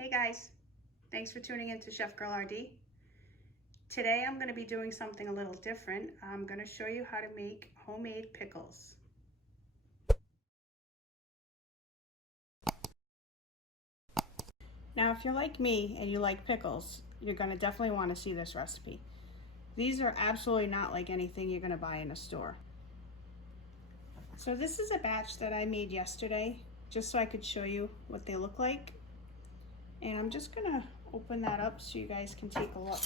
Hey guys, thanks for tuning in to Chef Girl RD. Today I'm going to be doing something a little different. I'm going to show you how to make homemade pickles. Now if you're like me and you like pickles, you're going to definitely want to see this recipe. These are absolutely not like anything you're going to buy in a store. So this is a batch that I made yesterday just so I could show you what they look like. And I'm just going to open that up so you guys can take a look.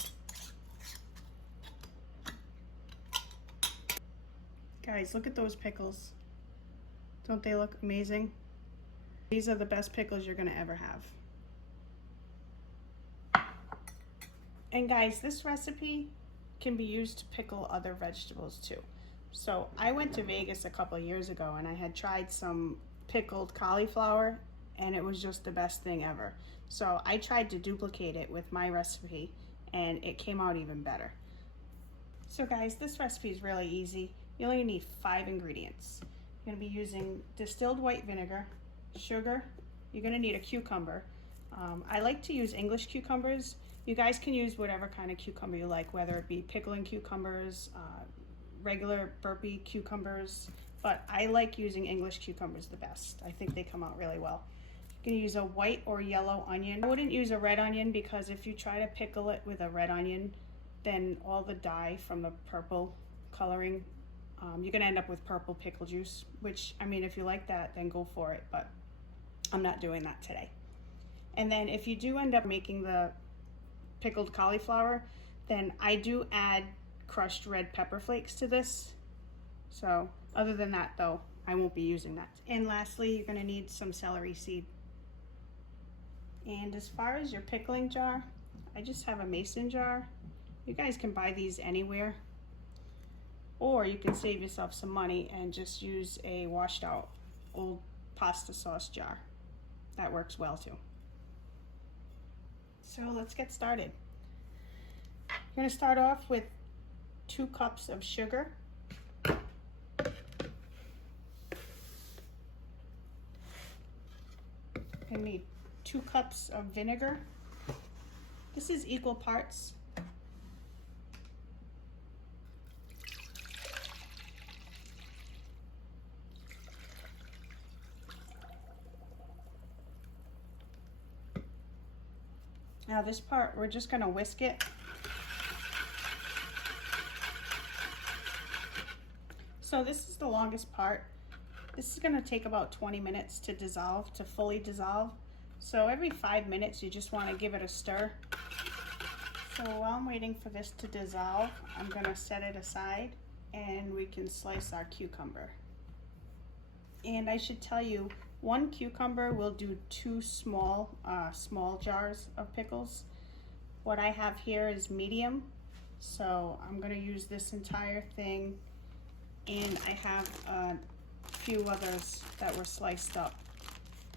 Guys, look at those pickles. Don't they look amazing? These are the best pickles you're gonna ever have. And guys, this recipe can be used to pickle other vegetables too. So I went to Vegas a couple of years ago and I had tried some pickled cauliflower and it was just the best thing ever. So I tried to duplicate it with my recipe and it came out even better. So guys, this recipe is really easy. You only need 5 ingredients. You're gonna be using distilled white vinegar, sugar, you're gonna need a cucumber. I like to use English cucumbers. You guys can use whatever kind of cucumber you like, whether it be pickling cucumbers, regular burpee cucumbers, but I like using English cucumbers the best. I think they come out really well. You're gonna use a white or yellow onion. I wouldn't use a red onion because if you try to pickle it with a red onion, then all the dye from the purple coloring, you're gonna end up with purple pickle juice, which, I mean, if you like that, then go for it, but I'm not doing that today. And then if you do end up making the pickled cauliflower, then I do add crushed red pepper flakes to this. So other than that though, I won't be using that. And lastly, you're gonna need some celery seed. And as far as your pickling jar, I just have a mason jar. You guys can buy these anywhere. Or you can save yourself some money and just use a washed out old pasta sauce jar. That works well too. So let's get started. You're gonna start off with 2 cups of sugar. You're gonna need 2 cups of vinegar. This is equal parts. Now this part, we're just gonna whisk it. So this is the longest part. This is gonna take about 20 minutes to dissolve, to fully dissolve. So every 5 minutes, you just wanna give it a stir. So while I'm waiting for this to dissolve, I'm gonna set it aside and we can slice our cucumber. And I should tell you, 1 cucumber will do 2 small jars of pickles. What I have here is medium, so I'm gonna use this entire thing, and I have a few others that were sliced up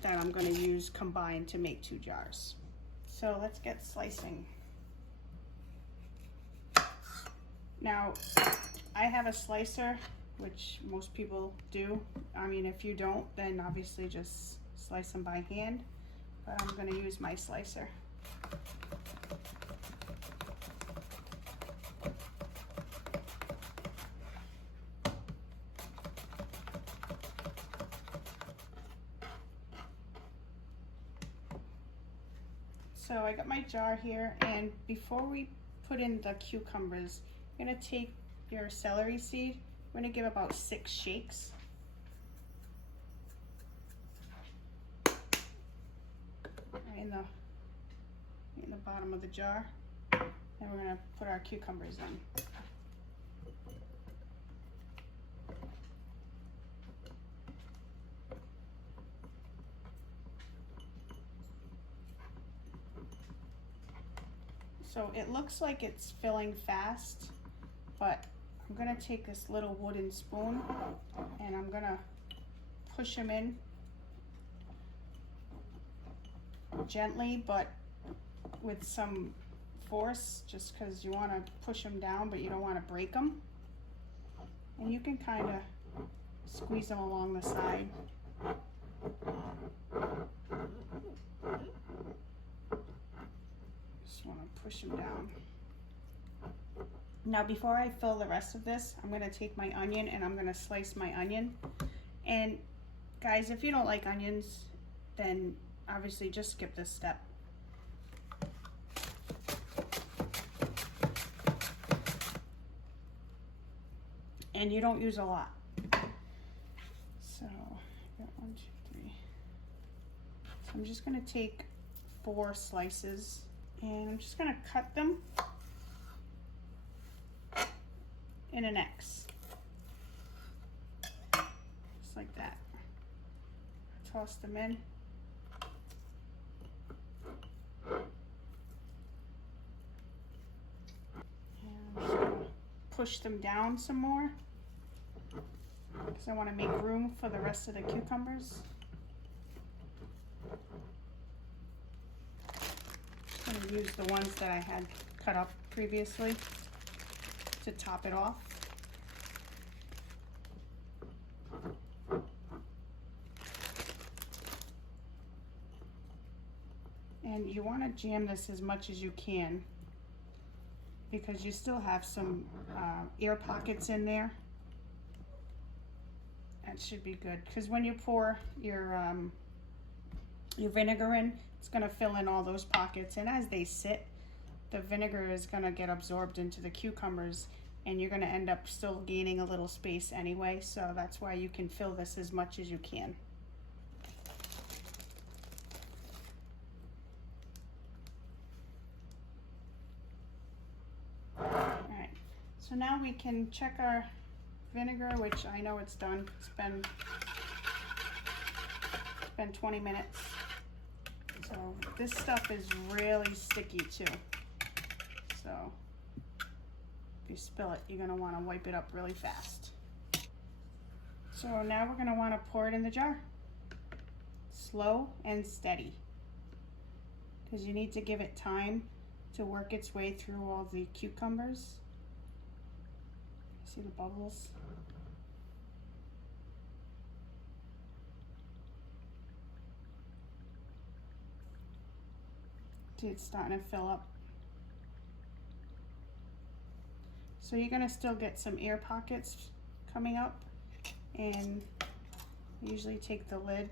that I'm gonna use combined to make 2 jars. So let's get slicing. Now, I have a slicer, which most people do. I mean, if you don't, then obviously just slice them by hand, but I'm gonna use my slicer. So I got my jar here, and before we put in the cucumbers, you're gonna take your celery seed. We're gonna give about 6 shakes. Right in the bottom of the jar. And we're gonna put our cucumbers in. So it looks like it's filling fast, but I'm gonna take this little wooden spoon and I'm gonna push them in gently, but with some force, just because you want to push them down, but you don't want to break them. And you can kind of squeeze them along the side. push them down. Now before I fill the rest of this, I'm gonna take my onion and I'm gonna slice my onion. And guys, if you don't like onions, then obviously just skip this step. And you don't use a lot. So I got 1, 2, 3. So I'm just gonna take 4 slices and I'm just gonna cut them in an X. Just like that. Toss them in. And I'm just gonna push them down some more because I want to make room for the rest of the cucumbers. I'm going to use the ones that I had cut up previously to top it off. And you want to jam this as much as you can because you still have some air pockets in there. That should be good because when you pour your vinegar in, it's going to fill in all those pockets, and as they sit, the vinegar is going to get absorbed into the cucumbers and you're going to end up still gaining a little space anyway, so that's why you can fill this as much as you can. Alright, so now we can check our vinegar, which I know it's done. It's been 20 minutes. So this stuff is really sticky too. So if you spill it, you're gonna wanna wipe it up really fast. So now we're gonna wanna pour it in the jar. Slow and steady. Because you need to give it time to work its way through all the cucumbers. See the bubbles? See, it's starting to fill up. So you're gonna still get some air pockets coming up, and usually take the lid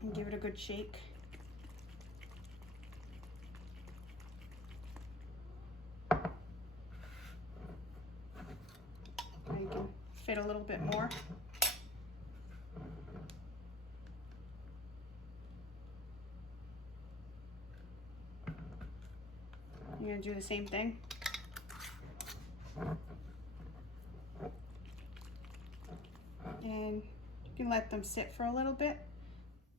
and give it a good shake. And you can fit a little bit more. You're gonna do the same thing. And you can let them sit for a little bit.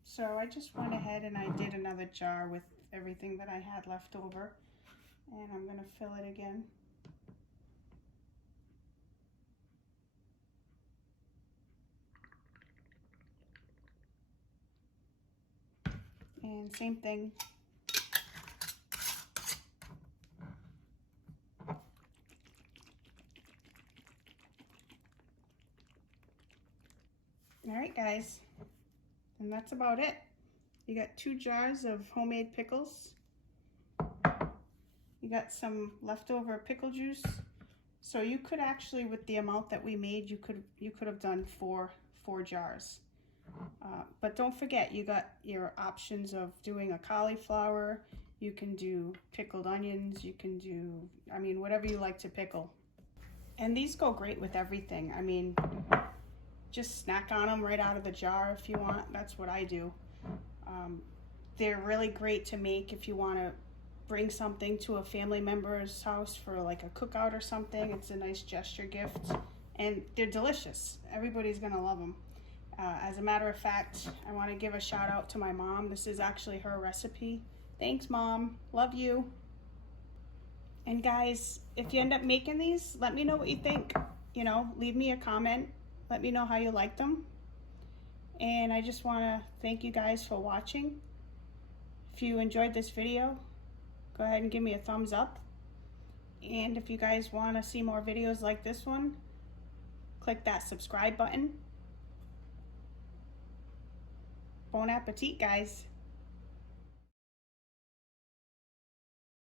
So I just went ahead and I did another jar with everything that I had left over. And I'm gonna fill it again. And same thing. All right, guys, and that's about it. You got 2 jars of homemade pickles. You got some leftover pickle juice. So you could actually, with the amount that we made, you could have done four jars. But don't forget, you got your options of doing a cauliflower. You can do pickled onions. You can do, I mean, whatever you like to pickle. And these go great with everything. I mean, just snack on them right out of the jar if you want. That's what I do. They're really great to make if you want to bring something to a family member's house for like a cookout or something. It's a nice gesture gift, and they're delicious. Everybody's gonna love them. As a matter of fact, I want to give a shout out to my mom. This is actually her recipe. Thanks, Mom. Love you. And guys, if you end up making these, let me know what you think. You know, leave me a comment. Let me know how you like them. And I just want to thank you guys for watching. If you enjoyed this video, go ahead and give me a thumbs up. And if you guys want to see more videos like this one, click that subscribe button. Bon appetit, guys.